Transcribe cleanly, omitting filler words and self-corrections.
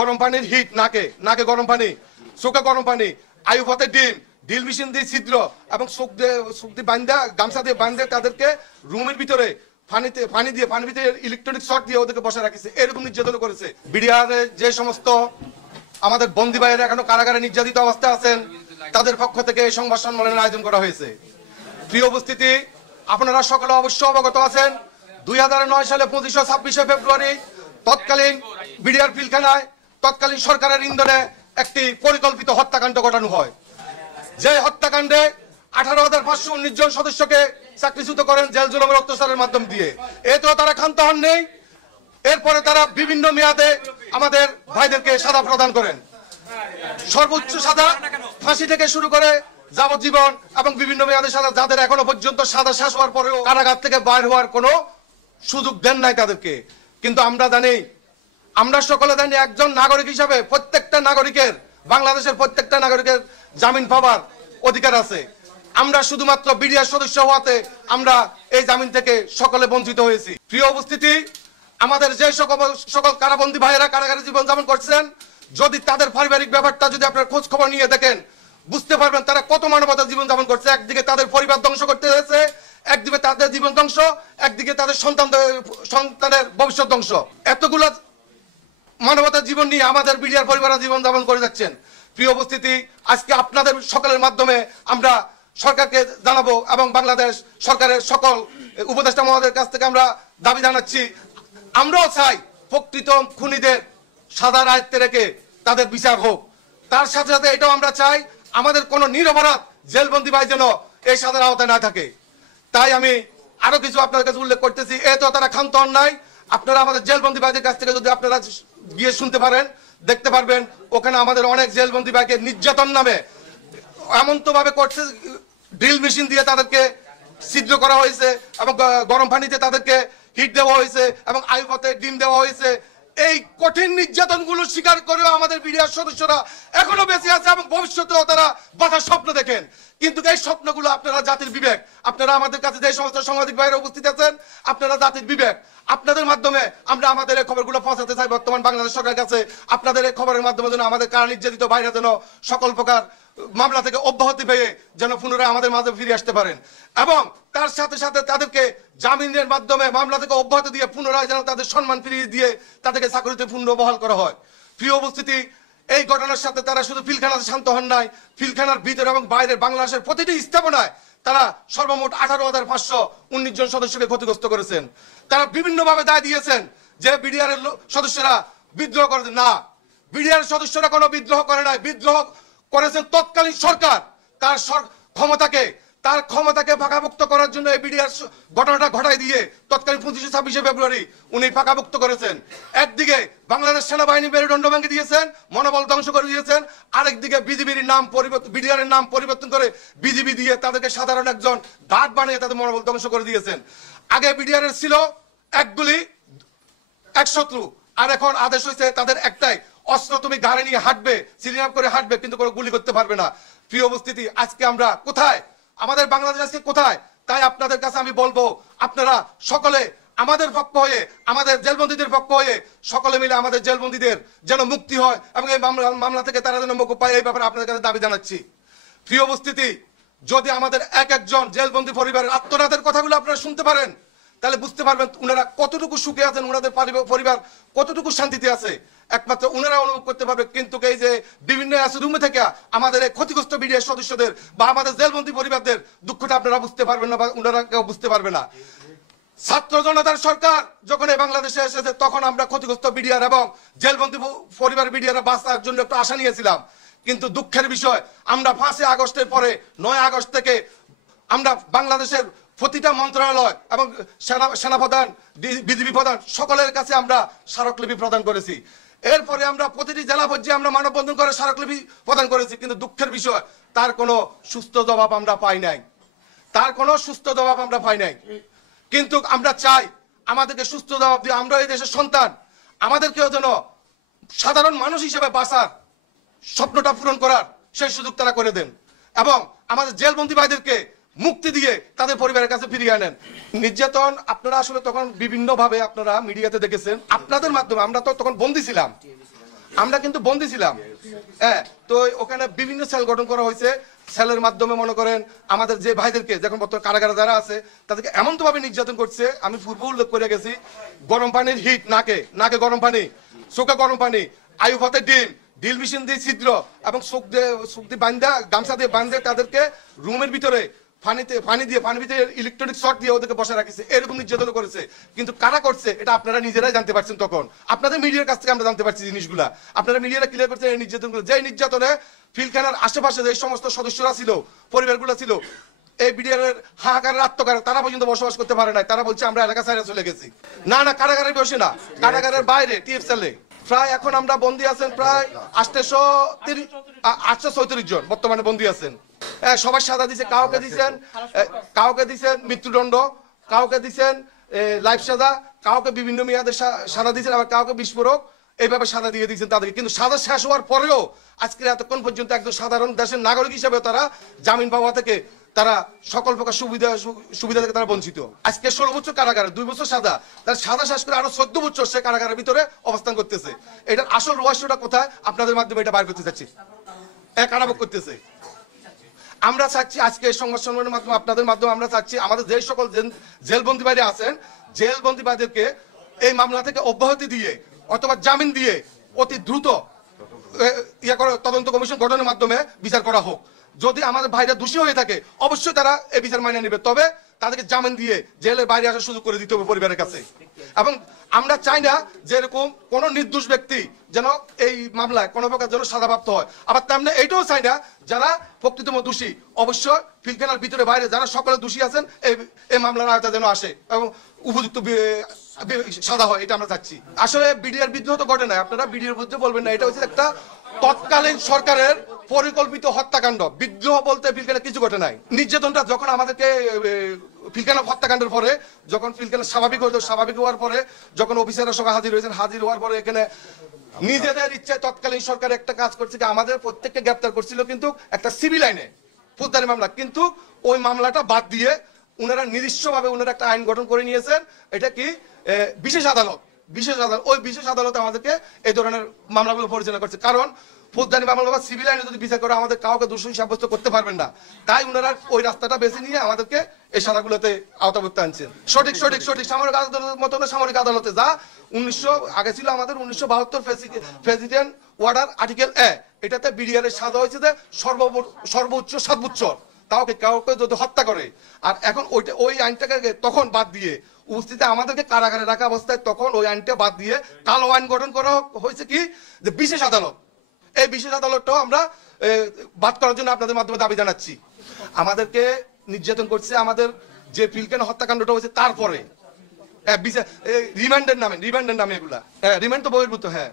গরম পানির হিট, নাকে নাকে গরম পানি, চোখে গরম পানি, আয়ু পথে ডিল মেশিন দিয়ে ছিদ্র এবং চোখ দিয়ে বান্ধা, গামছা দিয়ে বান্ধে তাদেরকে রুমের ভিতরে পানি ভিতরে ইলেকট্রনিক শর্ট দিয়ে ওদেরকে বসে রাখিছে। এরকম নির্যাতন করেছে। বিডিআরে যে সমস্ত আমাদের বন্দী ভাইয়েরা এখনো কারাগারে নির্যাতিত অবস্থায় আছেন, তাদের পক্ষ থেকে এই সংবাদ সম্মেলনের আয়োজন করা হয়েছে। প্রিয় উপস্থিতি, আপনারা সকলে অবশ্য অবগত আছেন 2009 সালে 25-26 ফেব্রুয়ারি তৎকালীন বিডিআর পিলখানায় তৎকালীন সরকারের ইন্ধনে একটি পরিকল্পিত হত্যাকাণ্ড ঘটানো হয়। যে হত্যাকাণ্ডে 18,519 জন সদস্যকে চাকরিচ্যুত করেন জেল জুলুমের অত্যাচারের মাধ্যম দিয়ে। এতেও তারা ক্ষান্ত হননি। এরপরে তারা বিভিন্ন মেয়াদে আমাদের ভাইদেরকে সাজা প্রদান করেন। সর্বোচ্চ সাজা ফাঁসি থেকে শুরু করে যাবজ্জীবন এবং বিভিন্ন মেয়াদে সাজা, যাদের এখনো পর্যন্ত সাজা শেষ হওয়ার পরেও কারাগার থেকে বাইর হওয়ার কোনো সুযোগ দেন নাই তাদেরকে। কিন্তু আমরা সকলে জানি একজন নাগরিক হিসাবে প্রত্যেকটা নাগরিকের, বাংলাদেশের প্রত্যেকটা নাগরিকের জামিন পাওয়ার অধিকার আছে। আমরা শুধুমাত্র বিডিআর সদস্য হওয়াতে আমরা এই জামিন থেকে সকলে বঞ্চিত হয়েছি। প্রিয় উপস্থিতি, আমাদের যে সকল কারাবন্দী ভাইয়েরা কারাগারে জীবনযাপন করছেন, যদি তাদের পারিবারিক ব্যাপারটা যদি আপনার খোঁজ খবর নিয়ে দেখেন, বুঝতে পারবেন তারা কত মানবতার জীবনযাপন করছে। একদিকে তাদের পরিবার ধ্বংস করতে হয়েছে, একদিকে তাদের জীবন ধ্বংস, একদিকে তাদের সন্তানের ভবিষ্যৎ ধ্বংস। এতগুলো মানবতার জীবন নিয়ে আমাদের বিডিআর পরিবার জীবনযাপন করে যাচ্ছেন। প্রিয় উপস্থিতি, আজকে আপনাদের সকলের মাধ্যমে আমরা সরকারকে জানাবো এবং বাংলাদেশ সরকারের সকল উপদেষ্টা মহোদয়ের কাছ থেকে আমরা দাবি জানাচ্ছি, আমরাও চাই প্রকৃত খুনিদের সাদা আয়ত্তে রেখে তাদের বিচার হোক। তার সাথে সাথে এটাও আমরা চাই আমাদের কোনো নিরপরাধ জেলবন্দী ভাই যেন এই সাদার আওতায় না থাকে। তাই আমি আরো কিছু আপনাদের কাছে উল্লেখ করতেছি। তো তারা ক্ষান্ত হন নাই। আপনারা আমাদের জেলবন্দী ভাইদের কাছ থেকে যদি আপনারা গিয়ে শুনতে পারেন, দেখতে পারবেন ওখানে আমাদের অনেক জেলবন্দী ভাইকে নির্যাতন নামে এমন তো ভাবে করছে, ড্রিল মেশিন দিয়ে তাদেরকে ছিদ্র করা হয়েছে এবং গরম পানিতে তাদেরকে হিট দেওয়া হয়েছে এবং আয়ু পথে ডিম দেওয়া হয়েছে। এই কঠিন নির্যাতনগুলো স্বীকার করেও আমাদের বিডিআর সদস্যরা এখনো বেঁচে আছে এবং ভবিষ্যতেও তারা বাঁচার স্বপ্ন দেখেন। কিন্তু এই স্বপ্নগুলো আপনারা জাতির বিবেক, আপনারা আমাদের কাছে যে সমস্ত সাংবাদিক ভাইরা উপস্থিত আছেন, আপনারা জাতির বিবেক, আপনাদের মাধ্যমে আমরা আমাদের এই খবরগুলো পৌঁছাতে চাই বর্তমান বাংলাদেশ সরকারের কাছে। আপনাদের এই খবরের মাধ্যমে যেন আমাদের কারা নির্যাতিত ভাইরা যেন সকল প্রকার মামলা থেকে অব্যাহতি পেয়ে যেন পুনরায় আমাদের মাঝে ফিরে আসতে পারেন এবং তার সাথে সাথে তাদেরকে জামিনের মাধ্যমে মামলা থেকে অব্যাহতি দিয়ে পুনরায় যেন তাদের সম্মান ফিরিয়ে দিয়ে তাদেরকে চাকরিতে পুনর্বহাল করা হয়। প্রিয় উপস্থিতি, এই ঘটনার সাথে তারা শুধু পিলখানাতে শান্ত হন নাই, পিলখানার ভিতরে এবং বাইরে বাংলাদেশের প্রতিটি স্থাপনায় তারা সর্বমোট 18,519 জন সদস্যকে ক্ষতিগ্রস্ত করেছেন। তারা বিভিন্নভাবে দায় দিয়েছেন যে বিডিআর এর সদস্যরা বিদ্রোহ করেছেন। না, বিডিআর সদস্যরা কোনো বিদ্রোহ করে নাই। বিদ্রোহ করেছেন তৎকালীন সরকার। তার ক্ষমতাকে ফাঁকাভুক্ত করার জন্য এই বিডিআর ঘটনাটা ঘটাই দিয়ে তৎকালীন 25-26 ফেব্রুয়ারি উনি ফাঁকাভুক্ত করেছেন। একদিকে বাংলাদেশ সেনাবাহিনী মেরুদণ্ড ভেঙে দিয়েছেন, মনোবল ধ্বংস করে দিয়েছেন, আরেকদিকে বিডিআর নাম পরিবর্তন করে বিজিবি দিয়ে তাদেরকে সাধারণ একজন দাঁত বানিয়ে তাদের মনোবল ধ্বংস করে দিয়েছেন। আগে বিডিআর ছিল এক গুলি এক শত্রু, আর এখন আদেশ হয়েছে তাদের একটাই অস্ত্র, তুমি গাড়ি নিয়ে হাঁটবে, সিলিং আপ করে হাঁটবে, কিন্তু কোনো গুলি করতে পারবে না। প্রিয় উপস্থিতি, আজকে আমরা কোথায়, আমাদের বাংলাদেশ আজকে কোথায়? তাই আপনাদের কাছে আমি বলবো, আপনারা সকলে আমাদের পক্ষ হয়ে, আমাদের জেলবন্দীদের পক্ষ হয়ে সকলে মিলে আমাদের জেলবন্দীদের যেন মুক্তি হয় এবং এই মামলা থেকে তারা যেন মুক্তি পায়, এই ব্যাপারে আপনাদের কাছে দাবি জানাচ্ছি। প্রিয় উপস্থিতি, যদি আমাদের একজন জেলবন্দী পরিবারের আত্মনাদের কথাগুলো আপনারা শুনতে পারেন, তাহলে বুঝতে পারবেন ওনারা কতটুকু সুখে আছেন, ওনাদের পরিবার কতটুকু শান্তিতে আছে, একমাত্র ওনারা অনুভব করতে পারবে। কিন্তু এই যে বিভিন্ন রুমে থেকে আমাদের এই ক্ষতিগ্রস্ত বিডিআর সদস্যদের বা আমাদের জেলবন্দী পরিবারদের দুঃখটা আপনারা বুঝতে পারবেন না বা ওনারা কেউ বুঝতে পারবে না। ছাত্র জনতার সরকার যখন এই বাংলাদেশে এসেছে, তখন আমরা ক্ষতিগ্রস্ত বিডিআর এবং জেলবন্দী পরিবার বিডিআর বাঁচার জন্য একটু আশা নিয়েছিলাম। কিন্তু দুঃখের বিষয়, আমরা 5 আগস্টের পরে 9 আগস্ট থেকে আমরা বাংলাদেশের প্রতিটা মন্ত্রণালয় এবং সেনাপ্রধান, বিজিবি প্রধান সকলের কাছে আমরা স্মারকলিপি প্রদান করেছি। এরপরে আমরা প্রতিটি জেলা পর্যায়ে আমরা মানববন্ধন করে স্মারকলিপি প্রদান করেছি। কিন্তু দুঃখের বিষয়, তার কোনো সুস্থ জবাব আমরা পাই নাই। কিন্তু আমরা চাই আমাদেরকে সুস্থ জবাব দিয়ে, আমরা এই দেশের সন্তান, আমাদেরকেও যেন সাধারণ মানুষ হিসেবে বাঁচার স্বপ্নটা পূরণ করার সেই সুযোগ তারা করে দেন এবং আমাদের জেলবন্দী ভাইদেরকে মুক্তি দিয়ে তাদের পরিবারের কাছে ফিরিয়ে আনেন। নির্যাতন আপনারা আসলে তখন বিভিন্ন ভাবে আপনারা মিডিয়াতে দেখেছেন, আপনাদের মাধ্যমে। আমরা তো তখন বন্দী ছিলাম, আমরা কিন্তু বন্দী ছিলাম। হ্যাঁ, তো ওখানে বিভিন্ন সেল গঠন করা হয়েছে। সেলের মাধ্যমে মনে করেন আমাদের যে ভাইদেরকে যখন বর্তমানে কারাগারে যারা আছে তাদেরকে এমন তো ভাবে নির্যাতন করছে, আমি পূর্ব উল্লেখ করে গেছি। গরম পানির হিট, নাকে নাকে গরম পানি, চোখে গরম পানি, আয়ু ভাতের ডিম, ডিল মেশিন দিয়ে ছিদ্র এবং চোখ দিয়ে বান্ধা, গামছা দিয়ে বান্ধে তাদেরকে রুমের ভিতরে পানি ভিতরে ইলেকট্রনিক শর্ট দিয়ে ওদেরকে বসে রাখিছে। এরকম নির্যাতন করেছে। কিন্তু কারা করছে এটা আপনারা নিজেরাই জানতে পারছেন। তখন আপনাদের মিডিয়ার কাছ থেকে আমরা জানতে পারছি জিনিসগুলা। আপনারা মিডিয়ারা ক্লিয়ার করছেন এই নির্যাতনগুলো। যে নির্যাতনে ফিলখানার আশেপাশে যে সমস্ত সদস্যরা ছিল, পরিবারগুলো ছিল, এই বিডিআরের হাহাকারের আত্মকার, তারা পর্যন্ত বসবাস করতে পারে নাই। তারা বলছে আমরা এলাকা ছাড়া চলে গেছি। না না, কারাগারে বসে না, কারাগারের বাইরে টিএফ সেলে প্রায় এখন আমরা বন্দী আছেন প্রায় 834 জন বর্তমানে বন্দী আছেন। সবার সাজা দিছে, কাউকে দিচ্ছেন মৃত্যুদণ্ড, কাউকে দিচ্ছেন লাইফ সাজা, কাউকে বিভিন্ন মেয়াদের সাজা দিচ্ছেন, আবার কাউকে বিস্ফোরক, এইভাবে সাজা দিয়ে দিচ্ছেন তাদেরকে। কিন্তু সাজা শেষ হওয়ার পরেও আজকে এতক্ষণ পর্যন্ত একজন সাধারণ দেশের নাগরিক হিসেবে তারা জামিন পাওয়া থেকে তারা সকল প্রকার সুবিধা থেকে তারা বঞ্চিত। আজকে 16 বছর কারাগারে, 2 বছর সাজা, তার সাজা শেষ করে আরো 14 বছর সে কারাগারের ভিতরে অবস্থান করতেছে। এটার আসল রহস্যটা কোথায়? আপনাদের মাধ্যমে এটা বাইর করতে চাচ্ছি। কারাভোগ করতেছে। আমরা চাচ্ছি আজকে এই সংবাদ সম্মেলনের মাধ্যমে আপনাদের মাধ্যমে আমরা চাচ্ছি আমাদের যে সকল জেলবন্দি বাইরে আছেন, জেলবন্দি বাইদেরকে এই মামলা থেকে অব্যাহতি দিয়ে অথবা জামিন দিয়ে অতি দ্রুত তদন্ত কমিশন গঠনের মাধ্যমে বিচার করা হোক। যদি আমাদের ভাইরা দোষী হয়ে থাকে অবশ্যই তারা এই বিচার মাইনে নেবে, তবে তাদেরকে জামিন দিয়ে জেলের বাইরে আসার সুযোগ করে দিতে হবে পরিবারের কাছে। এবং আমরা চাই না যে এরকম কোন নির্দোষ ব্যক্তি যেন এই মামলায় কোনো প্রকার যেন সাজাপ্রাপ্ত হয়। আবার তেমনি এইটাও চাই না যারা প্রকৃতম দোষী অবশ্যই ফিলখানার ভিতরে বাইরে যারা সকলে দোষী আছেন এই মামলার আয়তা যেন আসে এবং উপযুক্ত সাজা হয়, এটা আমরা চাচ্ছি। আসলে বিডিআর বিদ্রোহ তো ঘটে নাই, আপনারা বিডিআর বিরুদ্ধে বলবেন না। এটা হচ্ছে একটা তৎকালীন সরকারের পরিকল্পিত হত্যাকাণ্ড। বিদ্রোহ বলতে ফিলখানা কিছু ঘটে নাই। নির্যাতনটা যখন আমাদেরকে ফিলখানা হত্যাকাণ্ডের পরে, যখন ফিলখানা স্বাভাবিক হওয়ার পরে, যখন অফিসারের সঙ্গে হাজির হয়েছেন, হাজির হওয়ার পরে এখানে নিজেদের ইচ্ছায় তৎকালীন সরকার একটা কাজ করছে যে আমাদের প্রত্যেককে গ্রেপ্তার করছিল কিন্তু একটা সিভিল আইনে, ফৌজদারি মামলা। কিন্তু ওই মামলাটা বাদ দিয়ে উনারা নিজস্বভাবে উনারা একটা আইন গঠন করে নিয়েছেন। এটা কি বিশেষ আদালত। ওই বিশেষ আদালত আমাদেরকে এই ধরনের মামলাগুলো পরিচালনা করছে। কারণ ফৌজদারি মামলা বা সিভিল আইনে যদি বিচার করে আমাদের কাউকে দোষী সাব্যস্ত করতে পারবেন না। তাই উনারা ওই রাস্তাটা বেছে নিয়ে আমাদেরকে এই সাজাগুলোতে আওতাভুক্ত আনছেন। সঠিক সামরিক আদালতের মতো না, সামরিক আদালতে যা আগে ছিল আমাদের 1972 প্রেসিডেন্ট অর্ডার আর্টিকেল এ, এটাতে বিডিআর এর সাজা হয়েছে যে সর্বোচ্চ 7 বছর কাউকে যদি হত্যা করে। আর এখন ওই আইনটাকে তখন বাদ দিয়ে উপস্থিতি আমাদেরকে কারাগারে রাখা অবস্থায় তখন ওই আইনটা বাদ দিয়ে কালো আইন গঠন করা হয়েছে কি যে বিশেষ আদালত। এই বিশেষ আদালতটাও আমরা বাদ করার জন্য আপনাদের মাধ্যমে দাবি জানাচ্ছি। আমাদেরকে নির্যাতন করছে আমাদের যে ফিলখানা হত্যাকাণ্ডটা হয়েছে তারপরে রিমান্ডের নামে এগুলা রিমান্ড তো বহির্ভূত। হ্যাঁ,